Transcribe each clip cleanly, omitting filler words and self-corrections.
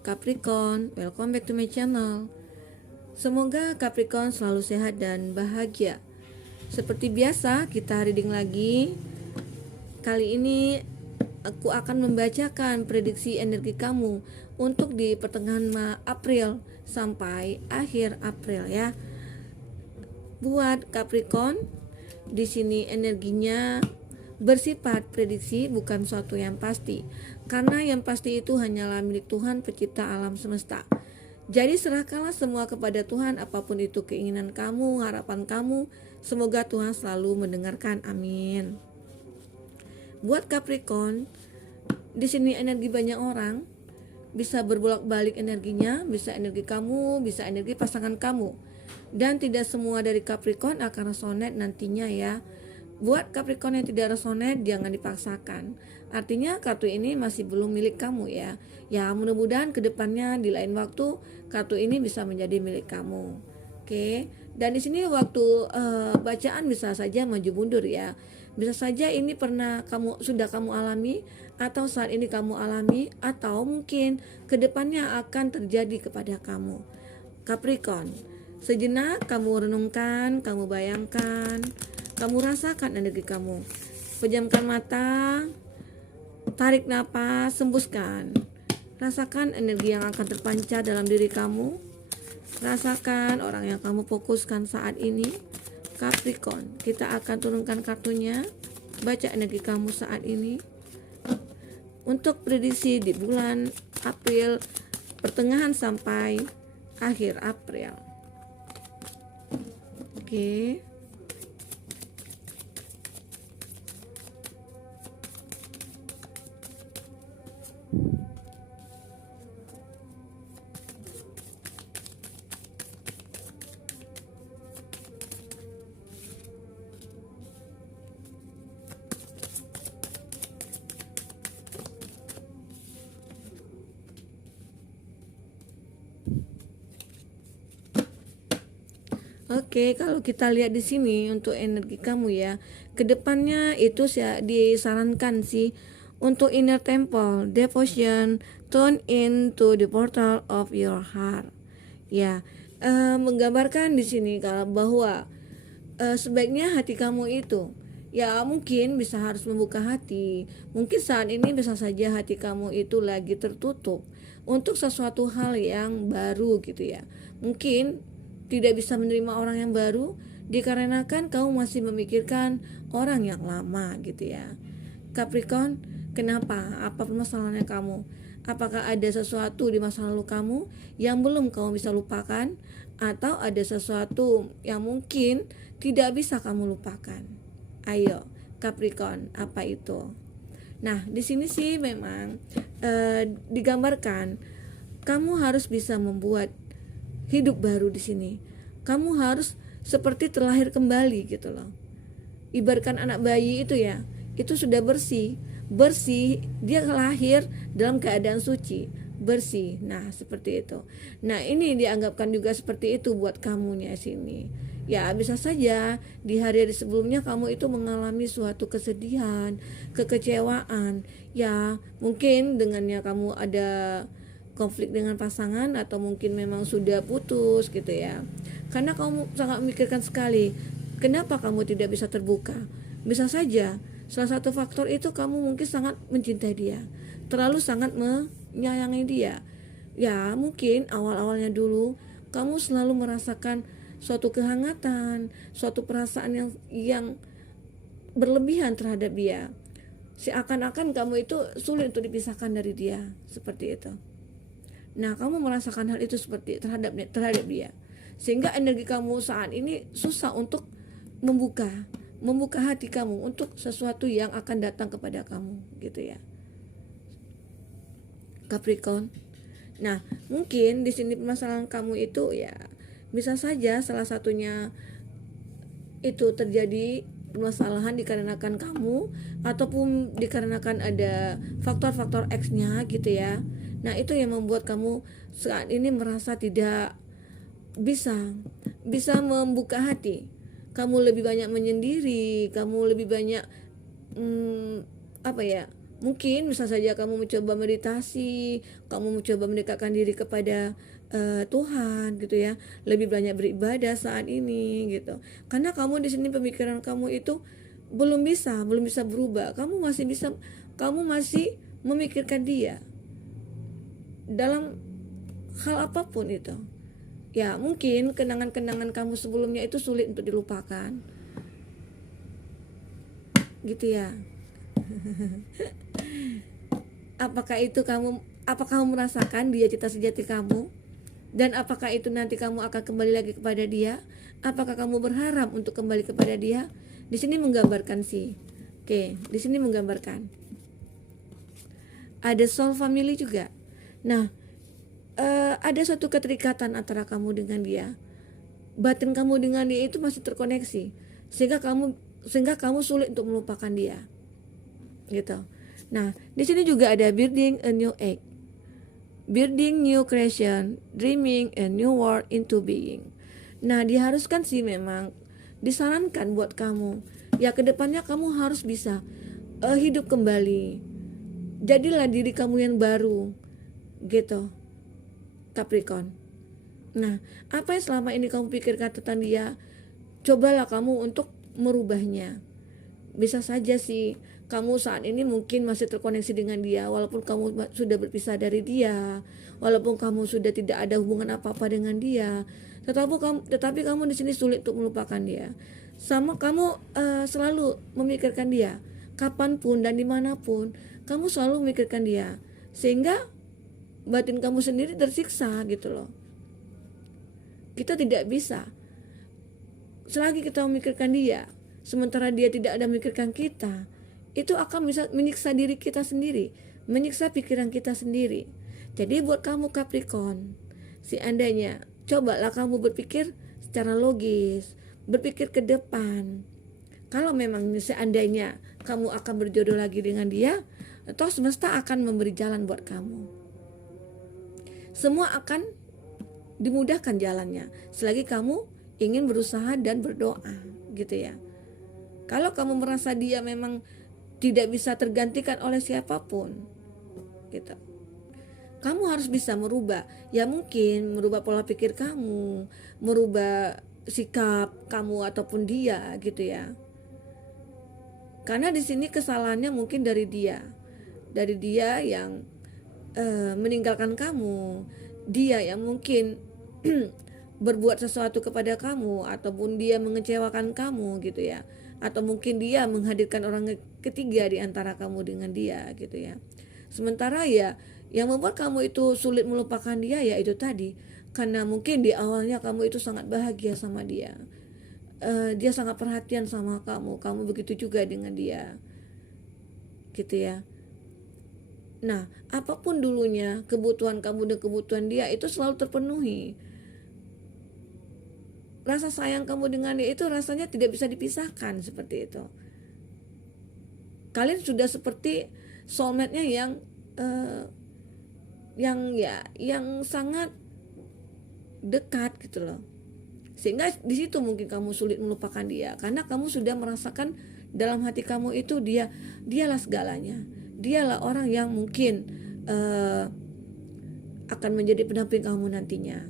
Capricorn, welcome back to my channel. Semoga Capricorn selalu sehat dan bahagia. Seperti biasa, kita reading lagi. Kali ini aku akan membacakan prediksi energi kamu untuk di pertengahan April sampai akhir April ya. Buat Capricorn, di sini energinya bersifat prediksi, bukan suatu yang pasti. Karena yang pasti itu hanyalah milik Tuhan pencipta alam semesta. Jadi serahkanlah semua kepada Tuhan, apapun itu keinginan kamu, harapan kamu. Semoga Tuhan selalu mendengarkan. Amin. Buat Capricorn, di sini energi banyak orang, bisa berbolak-balik energinya, bisa energi kamu, bisa energi pasangan kamu. Dan tidak semua dari Capricorn akan resonate nantinya ya. Buat Capricorn yang tidak resonate, jangan dipaksakan. Artinya kartu ini masih belum milik kamu ya. Ya mudah-mudahan kedepannya di lain waktu kartu ini bisa menjadi milik kamu. Oke. Dan di sini waktu bacaan bisa saja maju mundur ya. Bisa saja ini sudah kamu alami, atau saat ini kamu alami, atau mungkin kedepannya akan terjadi kepada kamu. Capricorn, sejenak kamu renungkan, kamu bayangkan, kamu rasakan energi kamu. Pejamkan mata, tarik napas, hembuskan. Rasakan energi yang akan terpancar dalam diri kamu. Rasakan orang yang kamu fokuskan saat ini. Capricorn, kita akan turunkan kartunya. Baca energi kamu saat ini. Untuk prediksi di bulan April, pertengahan sampai akhir April. Oke. Oke, kalau kita lihat di sini untuk energi kamu ya, kedepannya itu disarankan sih untuk inner temple, devotion, tune into the portal of your heart. Ya, menggambarkan di sini kalau bahwa sebaiknya hati kamu itu ya mungkin bisa harus membuka hati. Mungkin saat ini bisa saja hati kamu itu lagi tertutup untuk sesuatu hal yang baru gitu ya. Mungkin tidak bisa menerima orang yang baru dikarenakan kamu masih memikirkan orang yang lama gitu ya. Capricorn, kenapa? Apa permasalahannya kamu? Apakah ada sesuatu di masa lalu kamu yang belum kamu bisa lupakan, atau ada sesuatu yang mungkin tidak bisa kamu lupakan? Ayo Capricorn, apa itu? Nah, di sini sih memang digambarkan kamu harus bisa membuat hidup baru di sini. Kamu harus seperti terlahir kembali gitu loh. Ibaratkan anak bayi itu ya, itu sudah bersih, dia lahir dalam keadaan suci, bersih. Nah, seperti itu. Nah, ini dianggapkan juga seperti itu buat kamu nih sini. Ya, bisa saja di hari-hari sebelumnya kamu itu mengalami suatu kesedihan, kekecewaan. Ya, mungkin dengannya kamu ada konflik dengan pasangan, atau mungkin memang sudah putus gitu ya. Karena kamu sangat memikirkan sekali, kenapa kamu tidak bisa terbuka. Bisa saja salah satu faktor itu kamu mungkin sangat mencintai dia, terlalu sangat menyayangi dia. Ya mungkin awal-awalnya dulu kamu selalu merasakan suatu kehangatan, suatu perasaan yang berlebihan terhadap dia. Seakan-akan kamu itu sulit untuk dipisahkan dari dia, seperti itu. Nah, kamu merasakan hal itu seperti terhadap dia, sehingga energi kamu saat ini susah untuk membuka hati kamu untuk sesuatu yang akan datang kepada kamu, gitu ya, Capricorn. Nah, mungkin di sini permasalahan kamu itu ya bisa saja salah satunya itu terjadi permasalahan dikarenakan kamu, ataupun dikarenakan ada faktor-faktor X-nya gitu ya. Nah, itu yang membuat kamu saat ini merasa tidak bisa membuka hati. Kamu lebih banyak menyendiri, kamu lebih banyak Mungkin bisa saja kamu mencoba meditasi, kamu mencoba mendekatkan diri kepada Tuhan gitu ya, lebih banyak beribadah saat ini gitu. Karena kamu di sini pemikiran kamu itu belum bisa berubah. Kamu masih memikirkan dia dalam hal apapun itu. Ya, mungkin kenangan-kenangan kamu sebelumnya itu sulit untuk dilupakan. Gitu ya. Apakah kamu merasakan dia cita sejati kamu? Dan apakah itu nanti kamu akan kembali lagi kepada dia? Apakah kamu berharap untuk kembali kepada dia? Di sini menggambarkan sih. Oke, di sini menggambarkan. Ada soul family juga. Nah, ada suatu keterikatan antara kamu dengan dia. Batin kamu dengan dia itu masih terkoneksi, sehingga kamu sulit untuk melupakan dia. Gitu. Nah, di sini juga ada building a new egg, building new creation, dreaming a new world into being. Nah, diharuskan sih memang disarankan buat kamu, ya kedepannya kamu harus bisa hidup kembali. Jadilah diri kamu yang baru, gitu, Capricorn. Nah, apa yang selama ini kamu pikirkan tentang dia, cobalah kamu untuk merubahnya. Bisa saja sih kamu saat ini mungkin masih terkoneksi dengan dia, walaupun kamu sudah berpisah dari dia, walaupun kamu sudah tidak ada hubungan apa-apa dengan dia, tetapi kamu di sini sulit untuk melupakan dia. Sama kamu selalu memikirkan dia, kapanpun dan dimanapun, kamu selalu memikirkan dia, sehingga batin kamu sendiri tersiksa gitu loh. Kita tidak bisa, selagi kita memikirkan dia, sementara dia tidak ada memikirkan kita, itu akan bisa menyiksa diri kita sendiri, menyiksa pikiran kita sendiri. Jadi buat kamu Capricorn, seandainya cobalah kamu berpikir secara logis, berpikir ke depan. Kalau memang seandainya kamu akan berjodoh lagi dengan dia, toh semesta akan memberi jalan buat kamu. Semua akan dimudahkan jalannya selagi kamu ingin berusaha dan berdoa, gitu ya. Kalau kamu merasa dia memang tidak bisa tergantikan oleh siapapun, gitu, kamu harus bisa merubah. Ya mungkin merubah pola pikir kamu, merubah sikap kamu ataupun dia, gitu ya. Karena di sini kesalahannya mungkin dari dia yang meninggalkan kamu, dia yang mungkin berbuat sesuatu kepada kamu, ataupun dia mengecewakan kamu, gitu ya, atau mungkin dia menghadirkan orang ketiga di antara kamu dengan dia, gitu ya. Sementara ya yang membuat kamu itu sulit melupakan dia, ya itu tadi, karena mungkin di awalnya kamu itu sangat bahagia sama dia, dia sangat perhatian sama kamu begitu juga dengan dia, gitu ya. Nah, apapun dulunya kebutuhan kamu dan kebutuhan dia itu selalu terpenuhi. Rasa sayang kamu dengan dia itu rasanya tidak bisa dipisahkan, seperti itu. Kalian sudah seperti soulmate-nya yang sangat dekat gitu loh. Sehingga di situ mungkin kamu sulit melupakan dia, karena kamu sudah merasakan dalam hati kamu itu dialah segalanya. Dialah orang yang mungkin akan menjadi pendamping kamu nantinya.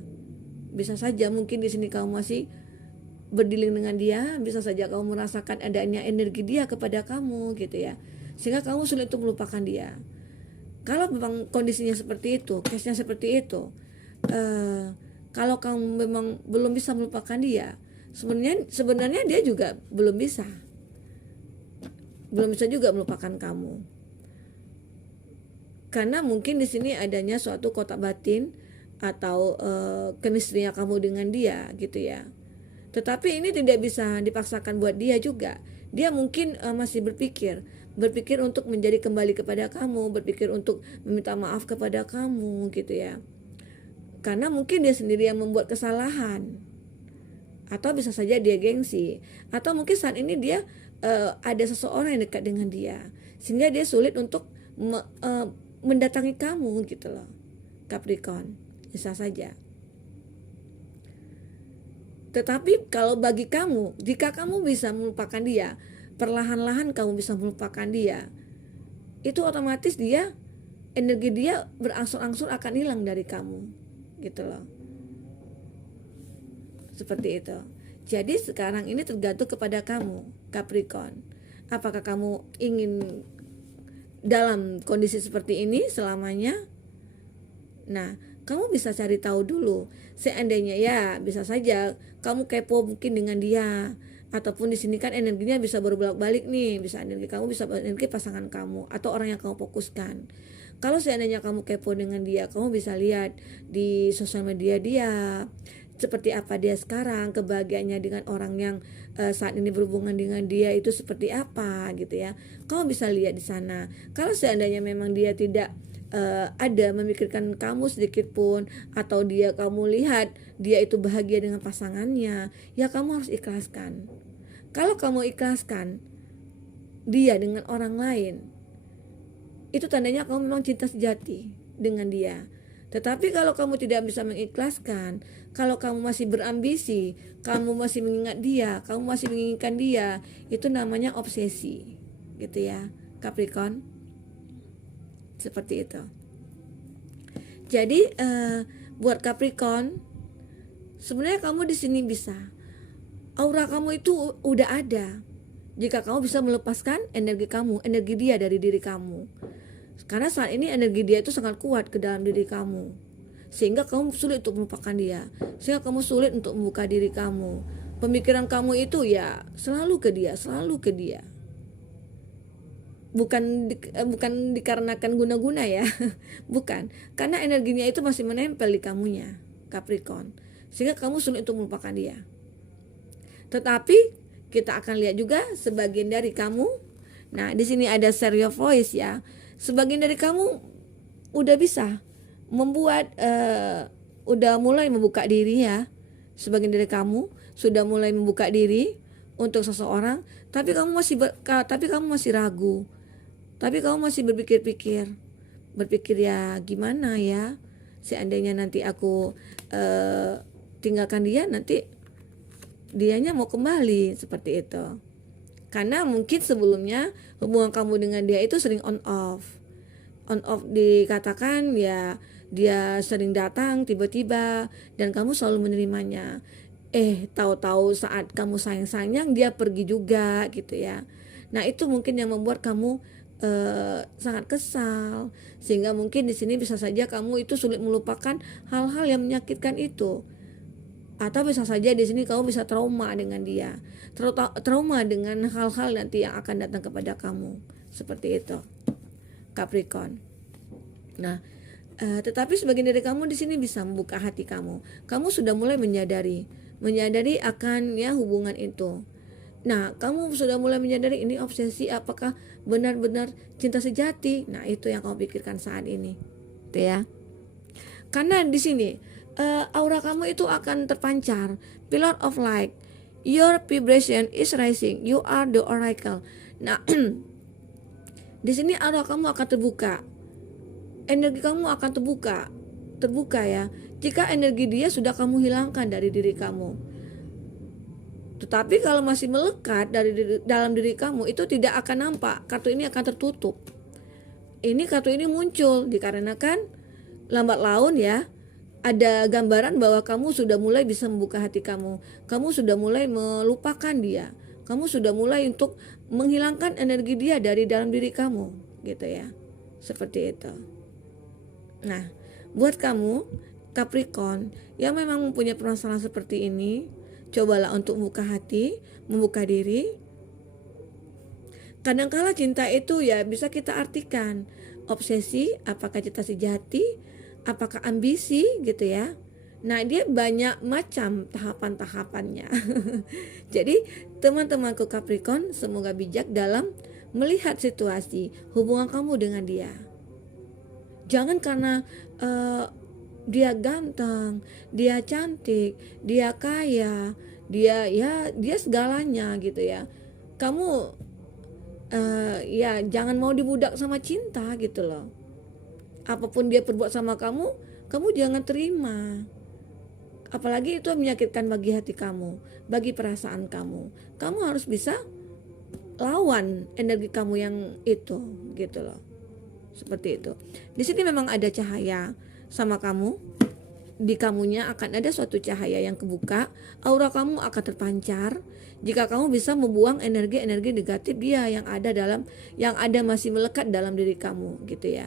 Bisa saja mungkin di sini kamu masih berdiling dengan dia, bisa saja kamu merasakan adanya energi dia kepada kamu, gitu ya, sehingga kamu sulit untuk melupakan dia. Kalau memang kondisinya seperti itu, case-nya seperti itu, kalau kamu memang belum bisa melupakan dia, sebenarnya dia juga belum bisa juga melupakan kamu, karena mungkin di sini adanya suatu kotak batin atau chemistry-nya kamu dengan dia, gitu ya. Tetapi ini tidak bisa dipaksakan buat dia juga. Dia mungkin masih berpikir untuk menjadi kembali kepada kamu, berpikir untuk meminta maaf kepada kamu, gitu ya. Karena mungkin dia sendiri yang membuat kesalahan, atau bisa saja dia gengsi, atau mungkin saat ini dia ada seseorang yang dekat dengan dia, sehingga dia sulit untuk mendatangi kamu, gitu loh, Capricorn. Bisa saja. Tetapi kalau bagi kamu, jika kamu bisa melupakan dia, perlahan-lahan kamu bisa melupakan dia, itu otomatis energi dia berangsur-angsur akan hilang dari kamu gitu loh. Seperti itu. Jadi sekarang ini tergantung kepada kamu, Capricorn. Apakah kamu ingin dalam kondisi seperti ini selamanya? Nah, kamu bisa cari tahu dulu. Seandainya ya bisa saja kamu kepo mungkin dengan dia, ataupun di sini kan energinya bisa berbolak-balik nih, bisa energi kamu, bisa energi pasangan kamu atau orang yang kamu fokuskan. Kalau seandainya kamu kepo dengan dia, kamu bisa lihat di sosial media dia seperti apa dia sekarang, kebahagiaannya dengan orang yang saat ini berhubungan dengan dia itu seperti apa gitu ya. Kamu bisa lihat di sana. Kalau seandainya memang dia tidak ada memikirkan kamu sedikit pun, atau kamu lihat dia itu bahagia dengan pasangannya, ya kamu harus ikhlaskan. Kalau kamu ikhlaskan dia dengan orang lain, itu tandanya kamu memang cinta sejati dengan dia. Tetapi kalau kamu tidak bisa mengikhlaskan, kalau kamu masih berambisi, kamu masih mengingat dia, kamu masih menginginkan dia, itu namanya obsesi gitu ya, Capricorn. Seperti itu. Jadi buat Capricorn, sebenarnya kamu di sini bisa. Aura kamu itu udah ada. Jika kamu bisa melepaskan energi kamu, energi dia dari diri kamu. Karena saat ini energi dia itu sangat kuat ke dalam diri kamu, sehingga kamu sulit untuk melupakan dia, sehingga kamu sulit untuk membuka diri kamu. Pemikiran kamu itu ya selalu ke dia, selalu ke dia. Bukan dikarenakan guna-guna ya, bukan, karena energinya itu masih menempel di kamunya, Capricorn, sehingga kamu sulit untuk melupakan dia. Tetapi kita akan lihat juga sebagian dari kamu. Nah, di sini ada share your voice ya. Sebagian dari kamu udah bisa membuat udah mulai membuka diri ya. Sebagian dari kamu sudah mulai membuka diri untuk seseorang, tapi kamu masih ragu. Tapi kamu masih berpikir ya gimana ya, seandainya nanti aku tinggalkan dia, nanti dianya mau kembali, seperti itu. Karena mungkin sebelumnya hubungan kamu dengan dia itu sering on off dikatakan ya, dia sering datang tiba-tiba dan kamu selalu menerimanya. Tahu-tahu saat kamu sayang-sayang dia pergi juga gitu ya. Nah, itu mungkin yang membuat kamu sangat kesal, sehingga mungkin di sini bisa saja kamu itu sulit melupakan hal-hal yang menyakitkan itu. Atau bisa saja di sini kamu bisa trauma dengan dia, trauma dengan hal-hal nanti yang akan datang kepada kamu, seperti itu, Capricorn. Nah, tetapi sebagian dari kamu di sini bisa membuka hati kamu. Kamu sudah mulai menyadari akan ya hubungan itu. Nah, kamu sudah mulai menyadari ini obsesi, apakah benar-benar cinta sejati. Nah, itu yang kamu pikirkan saat ini, gitu ya. Karena di sini aura kamu itu akan terpancar. Pillar of light, your vibration is rising. You are the oracle. Nah, di sini aura kamu akan terbuka. Energi kamu akan terbuka ya. Jika energi dia sudah kamu hilangkan dari diri kamu. Tetapi kalau masih melekat dalam diri kamu, itu tidak akan nampak. Kartu ini akan tertutup. Kartu ini muncul dikarenakan lambat laun ya, ada gambaran bahwa kamu sudah mulai bisa membuka hati kamu. Kamu sudah mulai melupakan dia. Kamu sudah mulai untuk menghilangkan energi dia dari dalam diri kamu, gitu ya. Seperti itu. Nah, buat kamu Capricorn yang memang mempunyai permasalahan seperti ini, cobalah untuk membuka hati, membuka diri. Kadangkala cinta itu ya bisa kita artikan obsesi, apakah cinta sejati, apakah ambisi gitu ya. Nah, dia banyak macam tahapan-tahapannya. Jadi teman-temanku Capricorn, semoga bijak dalam melihat situasi hubungan kamu dengan dia. Jangan karena dia ganteng, dia cantik, dia kaya, dia segalanya gitu ya. Kamu ya jangan mau dibudak sama cinta gitu loh. Apapun dia perbuat sama kamu jangan terima. Apalagi itu menyakitkan bagi hati kamu, bagi perasaan kamu. Kamu harus bisa lawan energi kamu yang itu gitu loh. seperti itu. Di sini memang ada cahaya sama kamu. Di kamunya akan ada suatu cahaya yang kebuka, aura kamu akan terpancar jika kamu bisa membuang energi-energi negatif dia yang ada masih melekat dalam diri kamu gitu ya.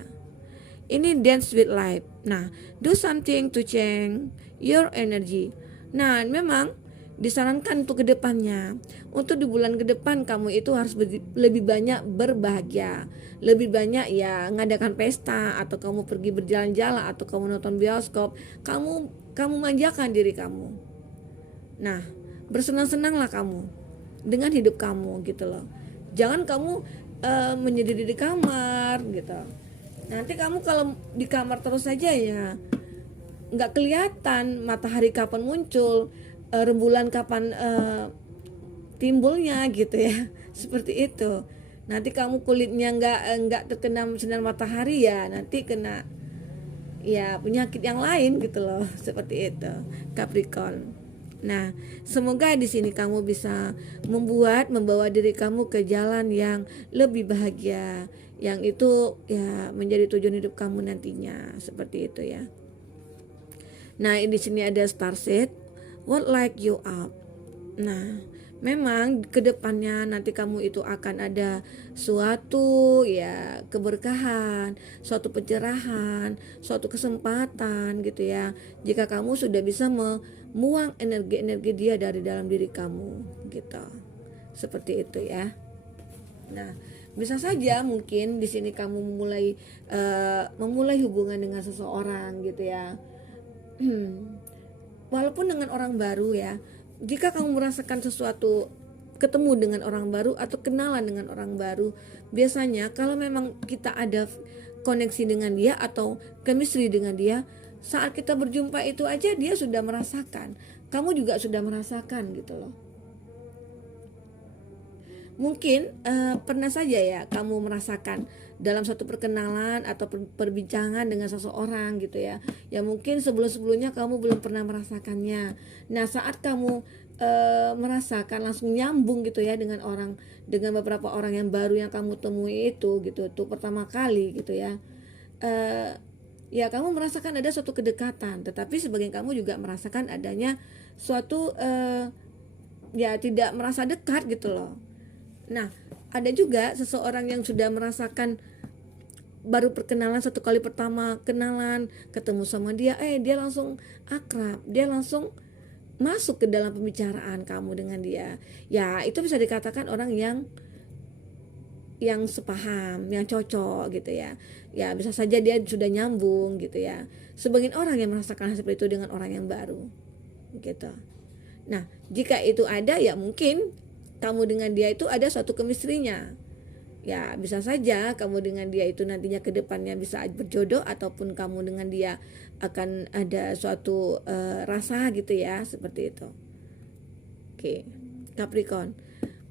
Ini dance with life. Nah, do something to change your energy. Nah, memang disarankan untuk kedepannya, untuk di bulan ke depan kamu itu harus lebih banyak berbahagia, lebih banyak ya ngadakan pesta, atau kamu pergi berjalan-jalan, atau kamu nonton bioskop, kamu manjakan diri kamu. Nah, bersenang-senanglah kamu dengan hidup kamu gitu loh. Jangan kamu menyendiri di kamar gitu. Nanti kamu kalau di kamar terus saja ya nggak kelihatan matahari kapan muncul, rembulan kapan timbulnya gitu ya. Seperti itu. Nanti kamu kulitnya nggak terkena sinar matahari ya, nanti kena ya penyakit yang lain gitu loh. Seperti itu, Capricorn. Nah, semoga di sini kamu bisa membawa diri kamu ke jalan yang lebih bahagia, yang itu ya menjadi tujuan hidup kamu nantinya, seperti itu ya. Nah, di sini ada Starseed, what light you up. Nah, memang kedepannya nanti kamu itu akan ada suatu ya keberkahan, suatu pencerahan, suatu kesempatan gitu ya. Jika kamu sudah bisa memuang energi-energi dia dari dalam diri kamu gitu. Seperti itu ya. Nah, bisa saja mungkin di sini kamu memulai hubungan dengan seseorang gitu ya. Walaupun dengan orang baru ya, jika kamu merasakan sesuatu, ketemu dengan orang baru atau kenalan dengan orang baru, biasanya kalau memang kita ada koneksi dengan dia atau chemistry dengan dia, saat kita berjumpa itu aja dia sudah merasakan, kamu juga sudah merasakan gitu loh. Mungkin pernah saja ya kamu merasakan dalam satu perkenalan atau perbincangan dengan seseorang gitu ya, yang mungkin sebelumnya kamu belum pernah merasakannya. Nah, saat kamu merasakan, langsung nyambung gitu ya dengan beberapa orang yang baru yang kamu temui itu gitu tuh pertama kali gitu ya, ya kamu merasakan ada suatu kedekatan, tetapi sebagian kamu juga merasakan adanya suatu ya tidak merasa dekat gitu loh. Nah, ada juga seseorang yang sudah merasakan baru perkenalan, satu kali pertama kenalan, ketemu sama dia, dia langsung akrab, dia langsung masuk ke dalam pembicaraan kamu dengan dia. Ya, itu bisa dikatakan orang yang sepaham, yang cocok gitu ya. Ya, bisa saja dia sudah nyambung gitu ya. Sebagian orang yang merasakan seperti itu dengan orang yang baru gitu. Nah, jika itu ada ya mungkin kamu dengan dia itu ada suatu chemistry-nya. Ya, bisa saja kamu dengan dia itu nantinya ke depannya bisa berjodoh, ataupun kamu dengan dia akan ada suatu rasa gitu ya, seperti itu. Oke, Capricorn.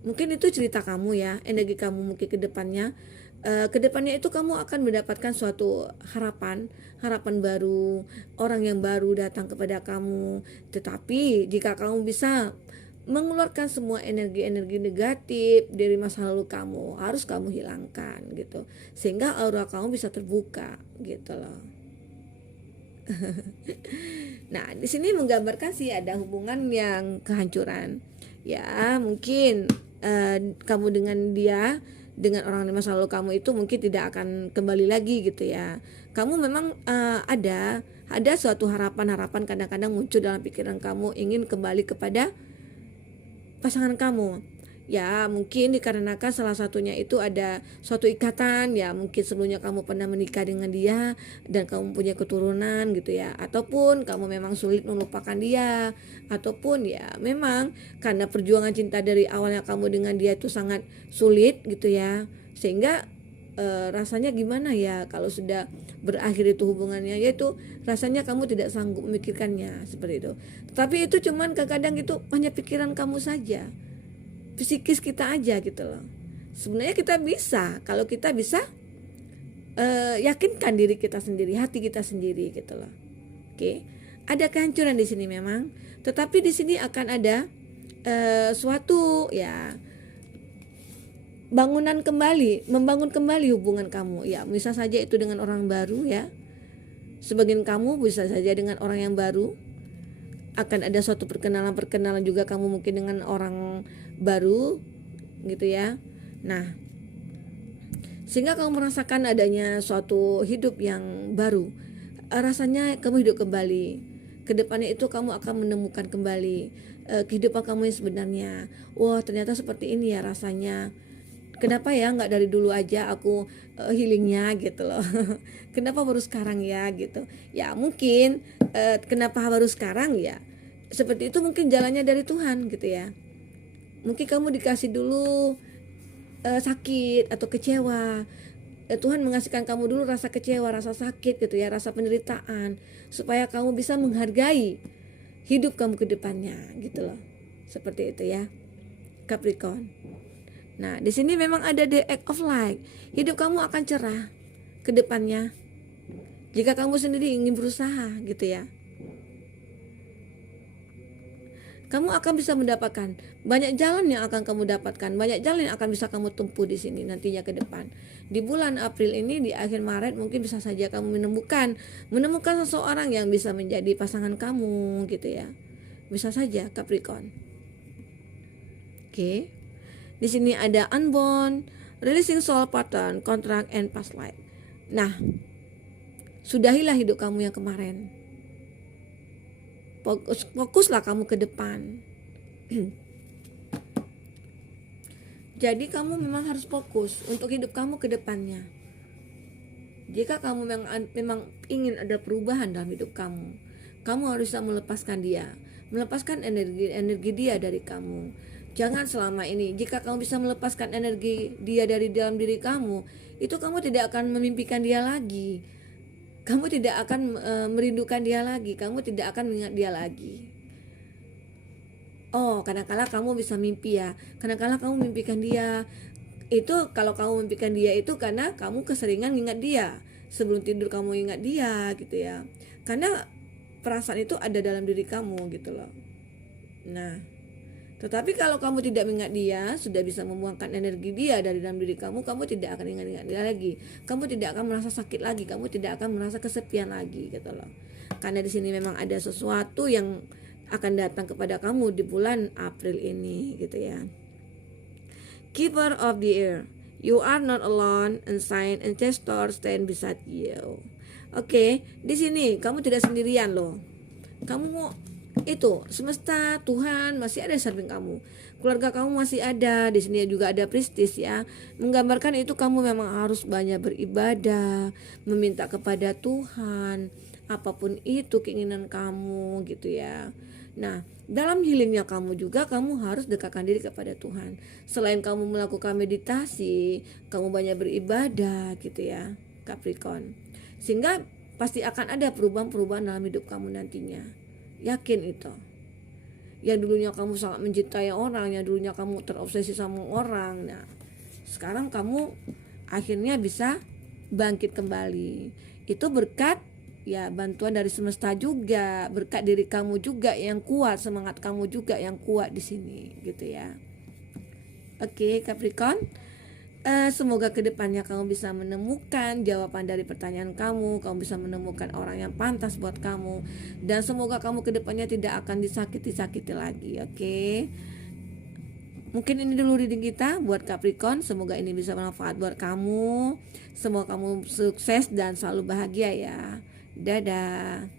Mungkin itu cerita kamu ya, energi kamu mungkin ke depannya. Ke depannya itu kamu akan mendapatkan suatu harapan baru, orang yang baru datang kepada kamu. Tetapi jika kamu bisa mengeluarkan semua energi-energi negatif dari masa lalu kamu, harus kamu hilangkan gitu, sehingga aura kamu bisa terbuka gitu loh. Nah, di sini menggambarkan sih ada hubungan yang kehancuran. Ya, mungkin kamu dengan dia, dengan orang di masa lalu kamu itu mungkin tidak akan kembali lagi gitu ya. Kamu memang ada suatu harapan kadang-kadang muncul dalam pikiran kamu, ingin kembali kepada pasangan kamu. Ya, mungkin dikarenakan salah satunya itu ada suatu ikatan, ya mungkin sebelumnya kamu pernah menikah dengan dia dan kamu punya keturunan gitu ya, ataupun kamu memang sulit melupakan dia, ataupun ya memang karena perjuangan cinta dari awalnya kamu dengan dia itu sangat sulit gitu ya, sehingga rasanya gimana ya kalau sudah berakhir itu hubungannya, yaitu rasanya kamu tidak sanggup memikirkannya seperti itu. Tapi itu cuman kadang-kadang itu hanya pikiran kamu saja, psikis kita aja gitu loh. Sebenarnya kita bisa, kalau kita bisa yakinkan diri kita sendiri, hati kita sendiri gitu loh. Oke, ada kehancuran di sini memang, tetapi di sini akan ada suatu ya membangun kembali hubungan kamu. Ya, bisa saja itu dengan orang baru ya. Sebagian kamu bisa saja dengan orang yang baru. Akan ada suatu perkenalan juga kamu mungkin dengan orang baru gitu ya. Nah, sehingga kamu merasakan adanya suatu hidup yang baru. Rasanya kamu hidup kembali. Kedepannya itu kamu akan menemukan kembali kehidupan kamu yang sebenarnya. Wah, ternyata seperti ini ya rasanya. Kenapa ya nggak dari dulu aja aku healingnya gitu loh. Kenapa baru sekarang ya gitu. Ya mungkin kenapa baru sekarang ya. Seperti itu mungkin jalannya dari Tuhan gitu ya. Mungkin kamu dikasih dulu sakit atau kecewa. Tuhan mengasihkan kamu dulu rasa kecewa, rasa sakit gitu ya, rasa penderitaan, supaya kamu bisa menghargai hidup kamu ke depannya gitu loh. Seperti itu ya, Capricorn. Nah, di sini memang ada the act of light. Hidup kamu akan cerah ke depannya jika kamu sendiri ingin berusaha gitu ya. Kamu akan bisa mendapatkan banyak jalan yang akan kamu dapatkan, banyak jalan yang akan bisa kamu tempuh di sini nantinya ke depan. Di bulan April ini, di akhir Maret mungkin bisa saja kamu menemukan seseorang yang bisa menjadi pasangan kamu gitu ya. Bisa saja Capricorn. Oke. Di sini ada unbound, releasing soul pattern, contract and past life. Nah, sudahilah hidup kamu yang kemarin. Fokuslah kamu ke depan. Jadi kamu memang harus fokus untuk hidup kamu ke depannya. Jika kamu memang ingin ada perubahan dalam hidup kamu, kamu harus bisa melepaskan energi dia dari kamu. Jangan selama ini, jika kamu bisa melepaskan energi dia dari dalam diri kamu, itu kamu tidak akan memimpikan dia lagi. Kamu tidak akan merindukan dia lagi, kamu tidak akan mengingat dia lagi. Oh, kadang-kala kamu bisa mimpi ya. Kadang-kala kamu mimpikan dia. Itu kalau kamu mimpikan dia itu karena kamu keseringan ingat dia. Sebelum tidur kamu ingat dia gitu ya. Karena perasaan itu ada dalam diri kamu gitu loh. Nah, tetapi kalau kamu tidak mengingat dia, sudah bisa membuangkan energi dia dari dalam diri kamu, kamu tidak akan ingat dia lagi. Kamu tidak akan merasa sakit lagi, kamu tidak akan merasa kesepian lagi gitu loh. Karena di sini memang ada sesuatu yang akan datang kepada kamu di bulan April ini gitu ya. Keeper of the air, you are not alone, and sign and gesture stand beside you. Oke, di sini kamu tidak sendirian loh. Kamu itu semesta, Tuhan masih ada di samping kamu. Keluarga kamu masih ada. Di sini juga ada Priestess ya. Menggambarkan itu kamu memang harus banyak beribadah, meminta kepada Tuhan apapun itu keinginan kamu gitu ya. Nah, dalam healingnya kamu juga kamu harus dekatkan diri kepada Tuhan. Selain kamu melakukan meditasi, kamu banyak beribadah gitu ya, Capricorn. Sehingga pasti akan ada perubahan-perubahan dalam hidup kamu nantinya. Yakin itu. Yang dulunya kamu sangat mencintai orang, yang dulunya kamu terobsesi sama orang. Nah, sekarang kamu akhirnya bisa bangkit kembali. Itu berkat ya bantuan dari semesta juga, berkat diri kamu juga yang kuat, semangat kamu juga yang kuat di sini gitu ya. Oke, Capricorn, semoga kedepannya kamu bisa menemukan jawaban dari pertanyaan kamu bisa menemukan orang yang pantas buat kamu, dan semoga kamu kedepannya tidak akan disakiti lagi. Oke. Mungkin ini dulu reading kita buat Capricorn. Semoga ini bisa bermanfaat buat kamu. Semoga kamu sukses dan selalu bahagia ya. Dadah.